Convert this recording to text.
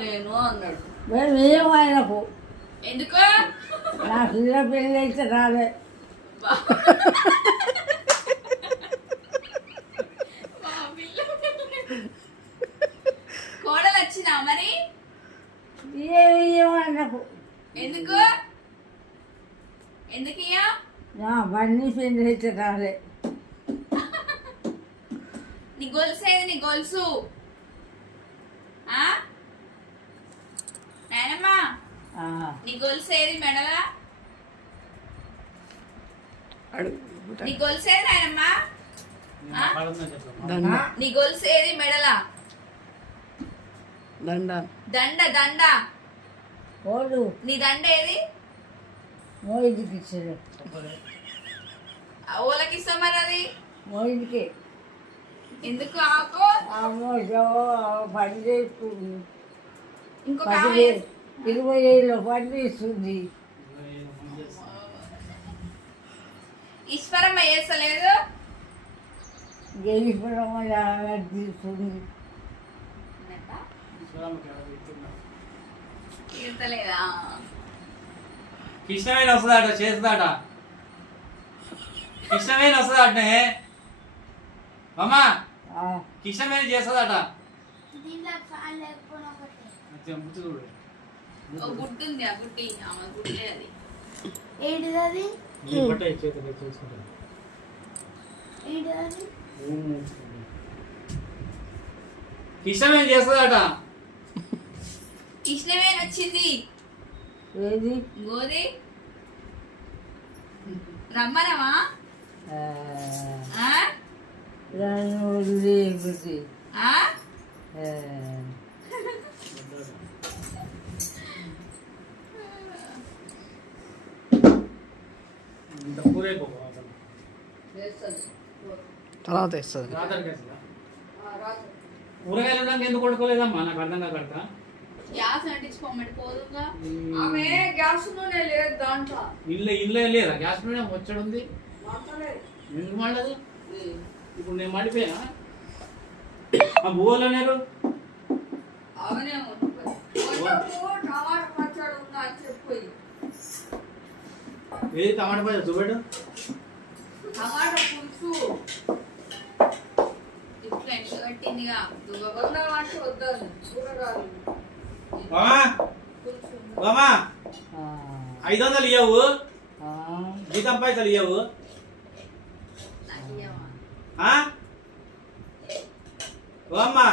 నేను అన్నాడు. ఆయనకు ఎందుకు నా పిల్ల పెళ్ళి అయితే రాలే. కోడలు వచ్చినా మరి ఆయనకు ఎందుకు ఎందుకు నా బండి పెళ్ళి అయితే రాలే. నీ గొలుసు ఏది? నీ గొలుసు నాయనమ్మా, నీ గొలుసు ఏది మెడలా? నీ గొలుసు ఏది నాయనమ్మా? నీ గొలుసు ఏది మెడలా? దండ దండ దండ ఓడు నీ దండ ఏది? మోయిదికి ఇచ్చారు. ఓలకి ఇస్తాం మరి అది మోయిదికి ఎందుకు? ఆకో పని చేస్తుంది. ఇంకొక 20 ఏళ్ళు పని చేస్తుంది. ఈశ్వరమ్మ చేస్తలేదు. గెలిపడమ్మ తీస్తుంది. తీర్తలేదా? కృష్ణవేణి వస్తుందట, చేస్తుందట. కృష్ణవేణి వస్తుందటనే అమ్మా, కృష్ణవేణి చేస్తుందట. గుడ్డు ఉంది, ఆ గుడ్డి గుడ్డే అది. ఏంటిది అది? కృష్ణవేణి చేస్తుందట. కృష్ణవేణి వచ్చింది. ఏది గోది రమ్మనమా? తర్వాత ఇస్తుంది. కూరగాయలు ఎందుకు కొడుకోలేదమ్మా? నాకు అర్థం కాక గ్యాస్ అంటించుకోమని పోదుగా. ఆమె గ్యాస్ నూనె లేదు దాంట్లో. ఇల్లు లేదా గ్యాస్ నూనె వచ్చాడు ఉంది. ఎందుకు మాడదు? ఇప్పుడు నేను మడిపోయా ఆ బువ్వలో నేను ఏది టమాటా పచ్చడి చూపెట్టు. టమాటా పులుసు ఇట్లా ఎండు కట్టిందిగా. వద్దాను కూరగాయలు 500 ఇవ్వవు, జీతం పైసలు ఇవ్వవు. అమ్మా